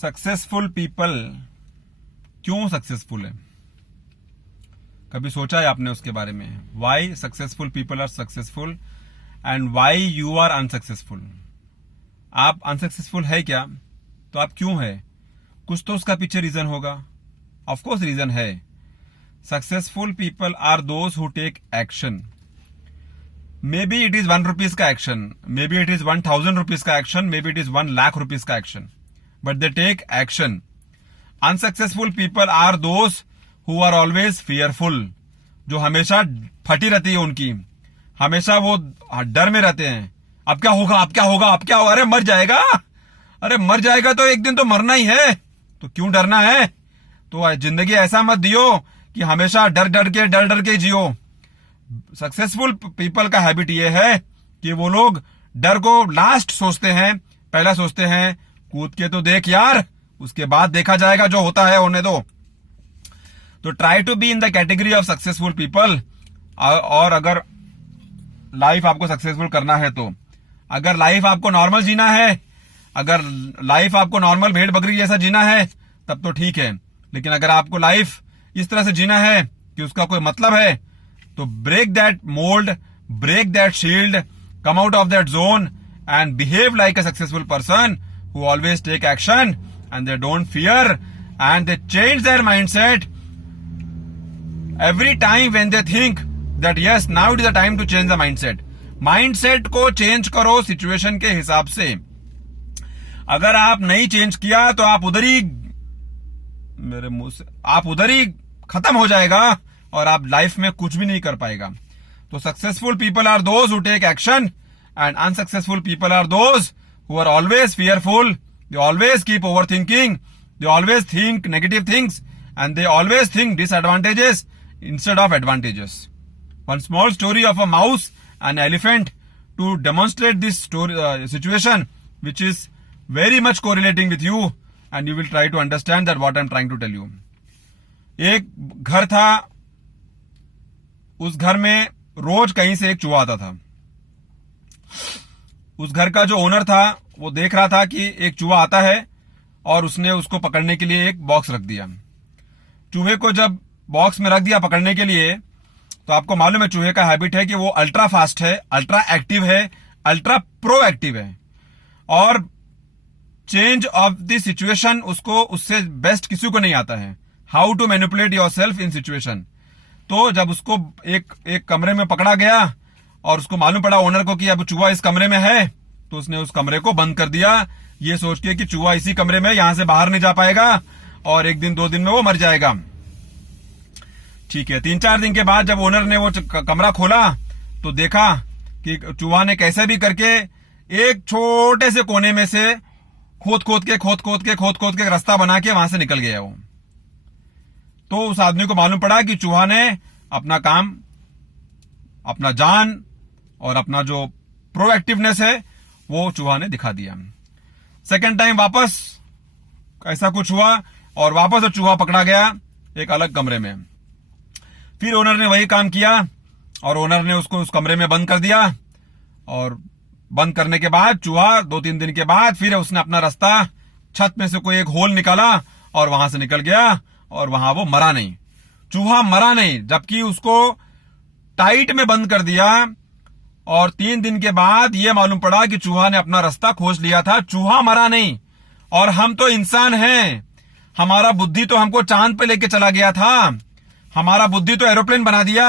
Successful people क्यों successful है? कभी सोचा है आपने उसके बारे में? Why successful people are successful and why you are unsuccessful? आप अनसक्सेसफुल है क्या? तो आप क्यों है? कुछ तो उसका पीछे रीजन होगा। ऑफ कोर्स रीजन है। Successful people are those who take action. Maybe it is 1 rupees का action, maybe it is 1000 rupees का action, maybe it is 1 lakh rupees का action, but they take action. Unsuccessful people are those who are always fearful, जो हमेशा फटी रहती है उनकी, हमेशा वो डर में रहते हैं। अब क्या होगा, अब क्या होगा, अब क्या होगा, अरे मर जाएगा, अरे मर जाएगा तो एक दिन तो मरना ही है, तो क्यों डरना है? तो जिंदगी ऐसा मत दियो कि हमेशा डर डर के जियो। सक्सेसफुल पीपल का हैबिट ये है कि वो लोग डर को लास्ट सोचते हैं, पहला सोचते हैं कूद के तो देख यार, उसके बाद देखा जाएगा, जो होता है होने दो। तो try to be in the category of successful people. और अगर लाइफ आपको सक्सेसफुल करना है तो, अगर लाइफ आपको नॉर्मल जीना है, अगर लाइफ आपको नॉर्मल भेड़ बकरी जैसा जीना है तब तो ठीक है, लेकिन अगर आपको लाइफ इस तरह से जीना है कि उसका कोई मतलब है, तो break that mould, break that shield, come out of that zone and behave like a successful person who always take action and they don't fear and they change their mindset every time when they think that yes now it is the time to change the mindset। Mindset को change करो situation के हिसाब से। अगर आप नहीं change किया तो आप उधर ही, मेरे मुंह से, आप उधर ही खत्म हो जाएगा और आप लाइफ में कुछ भी नहीं कर पाएगा। तो successful people are those who take action and unsuccessful people are those who are always fearful. They always keep overthinking, they always think negative things and they always think disadvantages instead of advantages। One small story of a mouse and elephant to demonstrate this situation, which is very much correlating with you, and you will try to understand that what I'm trying to tell you। एक घर था, उस घर में रोज कहीं से एक चूहा आता था। उस घर का जो ओनर था वो देख रहा था कि एक चूहा आता है और उसने उसको पकड़ने के लिए एक बॉक्स रख दिया। चूहे को जब बॉक्स में रख दिया पकड़ने के लिए, तो आपको मालूम है चूहे का हैबिट है कि वो अल्ट्रा फास्ट है, अल्ट्रा एक्टिव है, अल्ट्रा प्रोएक्टिव है, और चेंज ऑफ द सिचुएशन उसको, उससे बेस्ट किसी को नहीं आता है। How to manipulate yourself in situation. तो जब उसको एक कमरे में पकड़ा गया और उसको मालूम पड़ा ओनर को कि अब चूहा इस कमरे में है, तो उसने उस कमरे को बंद कर दिया, ये सोच के कि चूहा इसी कमरे में, यहां से बाहर नहीं जा पाएगा और एक दिन 2 दिन में वो मर जाएगा। ठीक है, 3-4 दिन के बाद जब ओनर ने वो कमरा खोला तो देखा कि चूहा ने कैसे भी करके एक छोटे से कोने में से खोद खोद के रास्ता बना के वहां से निकल गया वो। तो उस आदमी को मालूम पड़ा कि चूहा ने अपना काम, अपना जान और अपना जो प्रोएक्टिवनेस है वो चूहा ने दिखा दिया। सेकेंड टाइम वापस ऐसा कुछ हुआ और वापस वो चूहा पकड़ा गया एक अलग कमरे में। फिर ओनर ने वही काम किया और ओनर ने उसको उस कमरे में बंद कर दिया, और बंद करने के बाद चूहा 2-3 दिन के बाद फिर उसने अपना रास्ता, छत में से कोई एक होल निकाला और वहां से निकल गया, और वहां वो मरा नहीं, चूहा मरा नहीं, जबकि उसको टाइट में बंद कर दिया। और 3 दिन के बाद ये मालूम पड़ा कि चूहा ने अपना रास्ता खोज लिया था, चूहा मरा नहीं। और हम तो इंसान हैं, हमारा बुद्धि तो हमको चांद पे लेके चला गया था, हमारा बुद्धि तो एरोप्लेन बना दिया,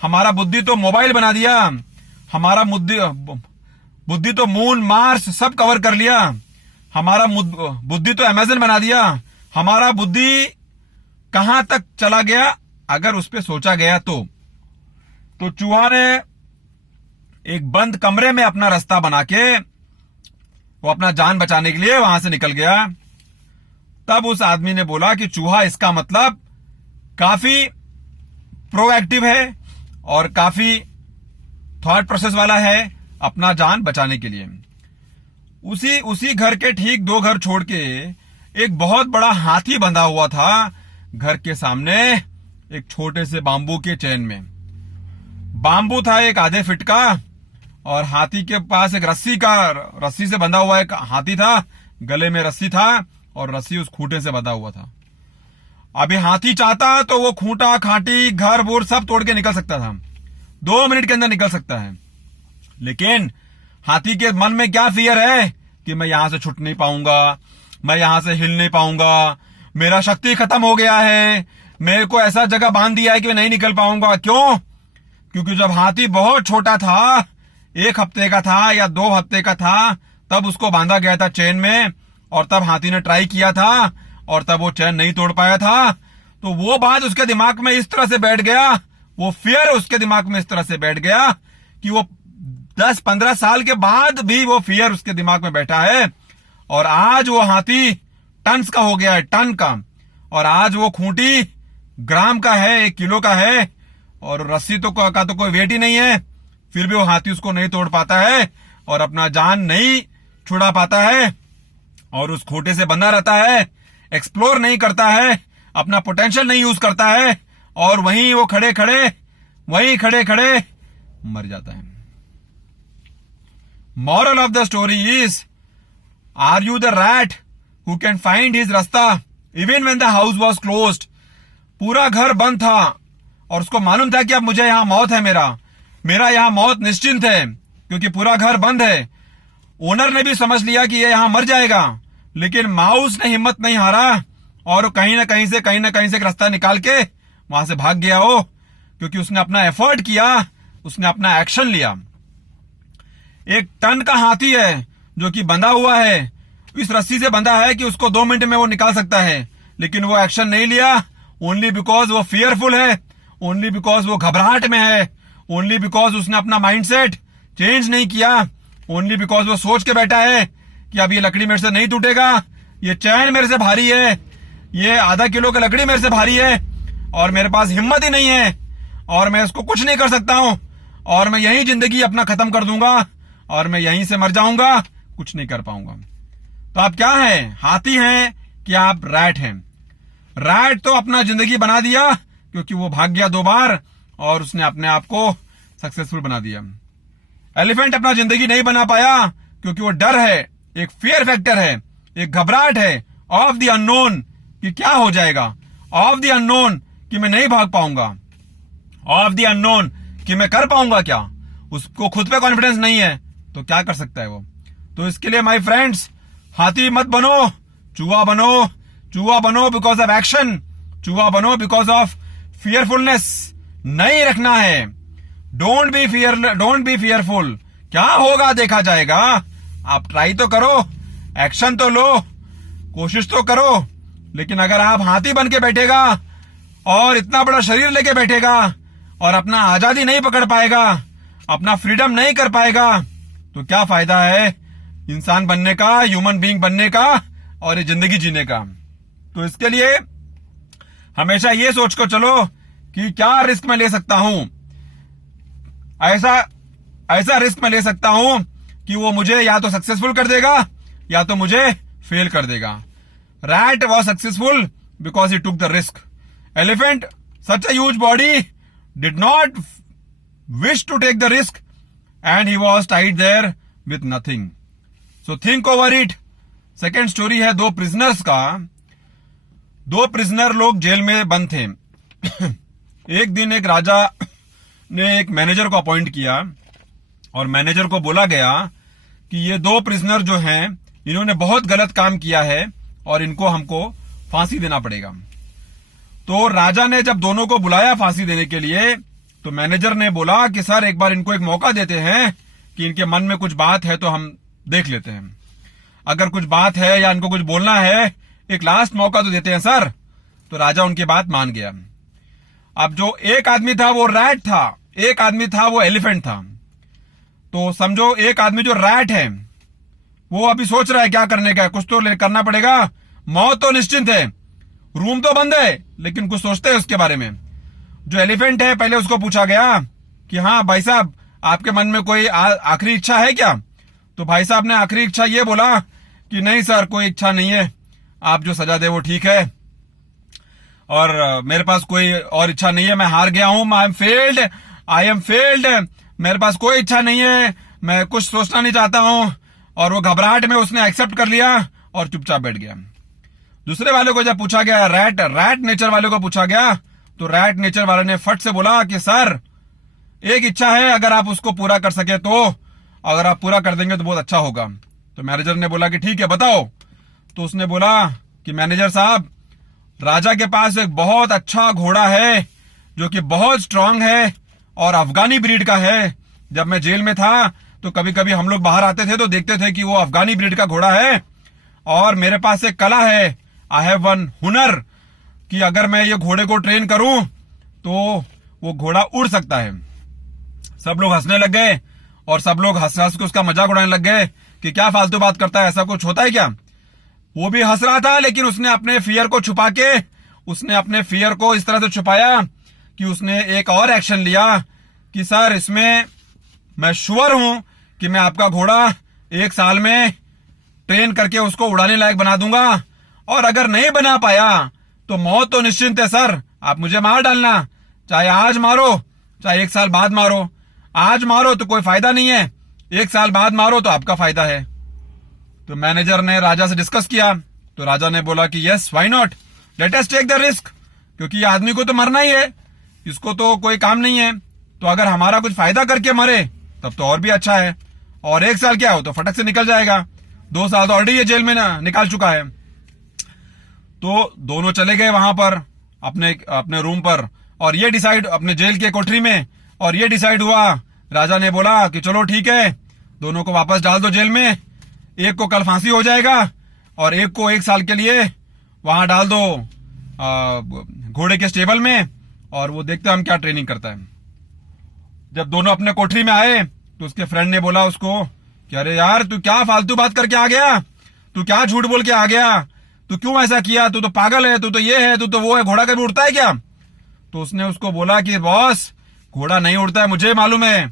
हमारा बुद्धि तो मोबाइल बना दिया, हमारा बुद्धि तो मून मार्स सब कवर कर लिया, हमारा बुद्धि तो अमेज़न बना दिया। हमारा बुद्धि कहां तक चला गया अगर उस पर सोचा गया तो चूहा ने एक बंद कमरे में अपना रास्ता बना के वो अपना जान बचाने के लिए वहां से निकल गया। तब उस आदमी ने बोला कि चूहा इसका मतलब काफी प्रोएक्टिव है और काफी थॉट प्रोसेस वाला है अपना जान बचाने के लिए। उसी घर के ठीक 2 घर छोड़ के एक बहुत बड़ा हाथी बंधा हुआ था घर के सामने, एक छोटे से बांबू के चेन में। बांबू था एक आधे फीट का, और हाथी के पास एक रस्सी से बंधा हुआ एक हाथी था, गले में रस्सी था और रस्सी उस खूंटे से बंधा हुआ था। अभी हाथी चाहता तो वो खूंटा खाटी घर बोर सब तोड़ के निकल सकता था, 2 मिनट के अंदर निकल सकता है। लेकिन हाथी के मन में क्या फियर है कि मैं यहां से छुट नहीं पाऊंगा, मैं यहां से हिल नहीं पाऊंगा, मेरा शक्ति खत्म हो गया है, मेरे को ऐसा जगह बांध दिया है कि मैं नहीं निकल पाऊंगा। क्यों? क्योंकि जब हाथी बहुत छोटा था, 1 हफ्ते का था या 2 हफ्ते का था, तब उसको बांधा गया था चेन में, और तब हाथी ने ट्राई किया था और तब वो चेन नहीं तोड़ पाया था। तो वो बात उसके दिमाग में इस तरह से बैठ गया, वो फियर उसके दिमाग में इस तरह से बैठ गया कि वो 10-15 साल के बाद भी वो फियर उसके दिमाग में बैठा है। और आज वो हाथी टन्स का हो गया है, टन का। और आज वो खूंटी ग्राम का है, 1 किलो का है, और रस्सी तो का तो कोई वेट ही नहीं है। फिर भी वो हाथी उसको नहीं तोड़ पाता है और अपना जान नहीं छुड़ा पाता है, और उस खूंटे से बंधा रहता है, एक्सप्लोर नहीं करता है, अपना पोटेंशियल नहीं यूज करता है, और वहीं वो खड़े खड़े मर जाता है। Moral of the story is, are you the rat who can find his रास्ता even when the house was closed? पूरा घर बंद था और उसको मालूम था कि अब मुझे यहां मौत है, मेरा यहां मौत निश्चिंत है, क्योंकि पूरा घर बंद है। ओनर ने भी समझ लिया कि ये यहां मर जाएगा, लेकिन माउस ने हिम्मत नहीं हारा और कहीं ना कहीं से एक रास्ता निकाल के वहां से भाग गया हो, क्योंकि उसने अपना एफर्ट किया, उसने अपना एक्शन लिया। 1 टन का हाथी है जो कि बंधा हुआ है, इस रस्सी से बंधा है कि उसको 2 मिनट में वो निकाल सकता है, लेकिन वो एक्शन नहीं लिया, ओनली बिकॉज वो फियरफुल है, ओनली बिकॉज वो घबराहट में है, ओनली बिकॉज उसने अपना माइंडसेट चेंज नहीं किया, ओनली बिकॉज वो सोच के बैठा है कि अब ये लकड़ी मेरे से नहीं टूटेगा, ये चैन मेरे से भारी है, ये आधा किलो का लकड़ी मेरे से भारी है, और मेरे पास हिम्मत ही नहीं है, और मैं इसको कुछ नहीं कर सकता हूं, और मैं यही जिंदगी अपना खत्म कर दूंगा, और मैं यहीं से मर जाऊंगा, कुछ नहीं कर पाऊंगा। तो आप क्या हैं? हाथी हैं कि आप रैट हैं? रैट तो अपना जिंदगी बना दिया क्योंकि वो भाग गया 2 बार और उसने अपने आप को सक्सेसफुल बना दिया। एलिफेंट अपना जिंदगी नहीं बना पाया क्योंकि वो डर है, एक फियर फैक्टर है, एक घबराहट है ऑफ द अननोन कि क्या हो जाएगा, ऑफ द अननोन कि मैं नहीं भाग पाऊंगा, ऑफ द अननोन कि मैं कर पाऊंगा क्या, उसको खुद पे कॉन्फिडेंस नहीं है, तो क्या कर सकता है वो। तो इसके लिए माय फ्रेंड्स, हाथी मत बनो, चूहा बनो बिकॉज ऑफ एक्शन, चूहा बनो बिकॉज ऑफ फियरफुलनेस नहीं रखना है। Don't be fearful. क्या होगा देखा जाएगा, आप ट्राई तो करो, एक्शन तो लो, कोशिश तो करो। लेकिन अगर आप हाथी बन के बैठेगा और इतना बड़ा शरीर लेके बैठेगा और अपना आजादी नहीं पकड़ पाएगा, अपना फ्रीडम नहीं कर पाएगा, तो क्या फायदा है इंसान बनने का, ह्यूमन बीइंग बनने का और ये जिंदगी जीने का। तो इसके लिए हमेशा ये सोच कर चलो कि क्या रिस्क मैं ले सकता हूं, ऐसा रिस्क मैं ले सकता हूं कि वो मुझे या तो सक्सेसफुल कर देगा या तो मुझे फेल कर देगा। Rat was successful because he took the risk. Elephant, such a huge body, did not wish to take the risk and he was tied there with nothing. So think over it. Second story है 2 prisoners का। 2 prisoner लोग jail में बंद थे। एक दिन एक राजा ने एक मैनेजर को अपॉइंट किया और मैनेजर को बोला गया कि ये 2 प्रिजनर जो हैं, इन्होंने बहुत गलत काम किया है और इनको हमको फांसी देना पड़ेगा। तो राजा ने जब दोनों को बुलाया फांसी देने के लिए, तो मैनेजर ने बोला कि सर एक बार इनको एक मौका देते हैं कि इनके मन में कुछ बात है तो हम देख लेते हैं, अगर कुछ बात है या इनको कुछ बोलना है, एक लास्ट मौका तो देते हैं सर। तो राजा उनकी बात मान गया। अब जो एक आदमी था वो रैट था, एक आदमी था वो एलिफेंट था। तो समझो एक आदमी जो रैट है वो अभी सोच रहा है क्या करने का है, कुछ तो करना पड़ेगा, मौत तो निश्चित है, रूम तो बंद है, लेकिन कुछ सोचते हैं उसके बारे में। जो एलिफेंट है, पहले उसको पूछा गया कि हाँ भाई साहब, आपके मन में कोई आखिरी इच्छा है क्या? तो भाई साहब ने आखिरी इच्छा ये बोला कि नहीं सर, कोई इच्छा नहीं है, आप जो सजा दे वो ठीक है, और मेरे पास कोई और इच्छा नहीं है, मैं हार गया हूं, आई एम फेल्ड, मेरे पास कोई इच्छा नहीं है, मैं कुछ सोचना नहीं चाहता हूं। और वो घबराहट में उसने एक्सेप्ट कर लिया और चुपचाप बैठ गया। दूसरे वाले को जब पूछा गया, रैट नेचर वाले को पूछा गया, तो रैट नेचर वाले ने फट से बोला कि सर एक इच्छा है, अगर आप उसको पूरा कर सके तो, अगर आप पूरा कर देंगे तो बहुत अच्छा होगा। तो मैनेजर ने बोला कि ठीक है बताओ। तो उसने बोला कि मैनेजर साहब, राजा के पास एक बहुत अच्छा घोड़ा है जो कि बहुत स्ट्रांग है और अफगानी ब्रीड का है। जब मैं जेल में था तो कभी कभी हम लोग बाहर आते थे तो देखते थे कि वो अफगानी ब्रीड का घोड़ा है। और मेरे पास एक कला है, आई हैव वन हुनर, कि अगर मैं ये घोड़े को ट्रेन करूं तो वो घोड़ा उड़ सकता है। सब लोग हंसने लग गए और सब लोग हंस हंस के उसका मजाक उड़ाने लग गए कि क्या फालतू बात करता है, ऐसा कुछ होता है क्या। वो भी हंस रहा था, लेकिन उसने अपने फियर को छुपा के, उसने अपने फियर को इस तरह से छुपाया कि उसने एक और एक्शन लिया कि सर इसमें मैं श्योर हूं कि मैं आपका घोड़ा 1 साल में ट्रेन करके उसको उड़ाने लायक बना दूंगा, और अगर नहीं बना पाया तो मौत तो निश्चिंत है सर, आप मुझे मार डालना, चाहे आज मारो चाहे 1 साल बाद मारो। आज मारो तो कोई फायदा नहीं है, 1 साल बाद मारो तो आपका फायदा है। तो मैनेजर ने राजा से डिस्कस किया, तो राजा ने बोला कि yes why not, let us take the risk, क्योंकि ये आदमी को तो मरना ही है, इसको तो कोई काम नहीं है, तो अगर हमारा कुछ फायदा करके मरे तब तो और भी अच्छा है। और 1 साल क्या हो तो फटक से निकल जाएगा, 2 साल तो ऑलरेडी ये जेल में ना निकाल चुका है। तो दोनों चले गए वहां पर अपने रूम पर, और ये डिसाइड अपने जेल के कोठरी में, और ये डिसाइड हुआ, राजा ने बोला कि चलो ठीक है, दोनों को वापस डाल दो जेल में, एक को कल फांसी हो जाएगा और एक को 1 साल के लिए वहां डाल दो घोड़े के स्टेबल में, और वो देखते हम क्या ट्रेनिंग करता है। जब दोनों अपने कोठरी में आए तो उसके फ्रेंड ने बोला उसको कि अरे यार तू क्या फालतू बात करके आ गया, तू क्या झूठ बोल के आ गया, तू क्यों ऐसा किया, तू तो पागल है, तू तो ये है, तू तो वो है, घोड़ा कभी उड़ता है क्या। तो उसने उसको बोला कि बॉस घोड़ा नहीं उड़ता है, मुझे मालूम है,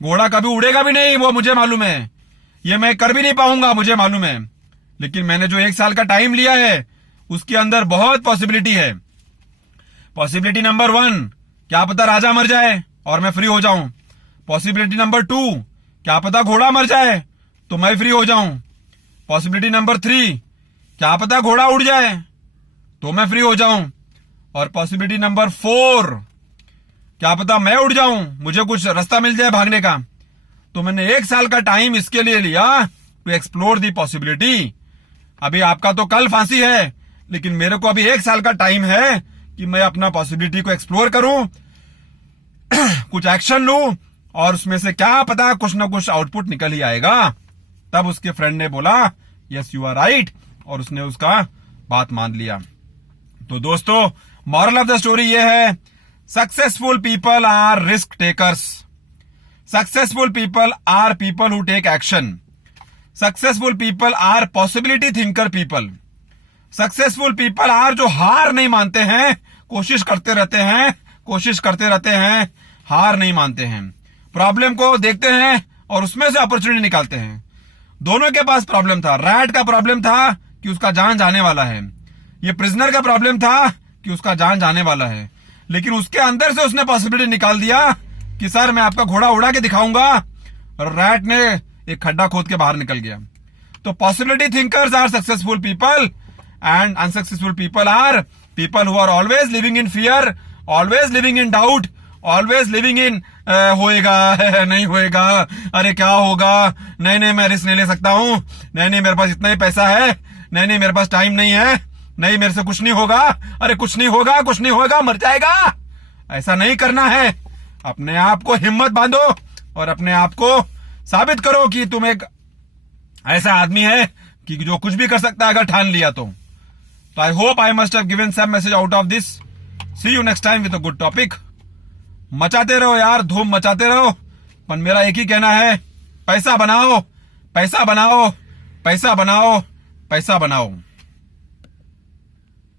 घोड़ा कभी उड़ेगा भी नहीं, वो मुझे मालूम है, ये मैं कर भी नहीं पाऊंगा, मुझे मालूम है, लेकिन मैंने जो 1 साल का टाइम लिया है उसके अंदर बहुत पॉसिबिलिटी है। पॉसिबिलिटी नंबर 1, क्या पता राजा मर जाए और मैं फ्री हो जाऊं। पॉसिबिलिटी नंबर 2, क्या पता घोड़ा मर जाए तो मैं फ्री हो जाऊं। पॉसिबिलिटी नंबर 3, क्या पता घोड़ा उड़ जाए तो मैं फ्री हो जाऊं। और पॉसिबिलिटी नंबर 4, क्या पता मैं उड़ जाऊं, मुझे कुछ रास्ता मिल जाए भागने का। तो मैंने 1 साल का टाइम इसके लिए लिया टू एक्सप्लोर दी पॉसिबिलिटी। अभी आपका तो कल फांसी है, लेकिन मेरे को अभी 1 साल का टाइम है कि मैं अपना पॉसिबिलिटी को एक्सप्लोर करूं, कुछ एक्शन लूं, और उसमें से क्या पता कुछ ना कुछ आउटपुट निकल ही आएगा। तब उसके फ्रेंड ने बोला यस यू आर राइट, और उसने उसका बात मान लिया। तो दोस्तों मॉरल ऑफ द स्टोरी ये है, successful people are risk takers, successful people are people who take action, successful people are possibility thinker people, successful people are जो हार नहीं मानते हैं, कोशिश करते रहते हैं, कोशिश करते रहते हैं, हार नहीं मानते हैं, प्रॉब्लम को देखते हैं और उसमें से अपॉर्चुनिटी निकालते हैं। दोनों के पास प्रॉब्लम था, रैट का प्रॉब्लम था कि उसका जान जाने वाला है, ये प्रिजनर का प्रॉब्लम था कि उसका जान जाने वाला है, लेकिन उसके अंदर से उसने पॉसिबिलिटी निकाल दिया कि सर मैं आपका घोड़ा उड़ा के दिखाऊंगा, और रैट ने एक खड्डा खोद के बाहर निकल गया। तो possibility thinkers are successful people and unsuccessful people are people who are always living in fear, always living in doubt, always living in होएगा नहीं होएगा, अरे क्या होगा, नहीं नहीं मैं रिस्क नहीं ले सकता हूं, नहीं नहीं मेरे पास इतना ही पैसा है, नहीं नहीं मेरे पास टाइम नहीं है, नहीं मेरे से कुछ नहीं होगा, अरे कुछ नहीं होगा, कुछ नहीं होगा, मर जाएगा। ऐसा नहीं करना है, अपने आप को हिम्मत बांधो और अपने आप को साबित करो कि तुम एक ऐसा आदमी है कि जो कुछ भी कर सकता है अगर ठान लिया तो। I hope I must have given some message out of this. See you next time with a good topic. मचाते रहो यार, धूम मचाते रहो, पर मेरा एक ही कहना है, पैसा बनाओ, पैसा बनाओ, पैसा बनाओ, पैसा बनाओ।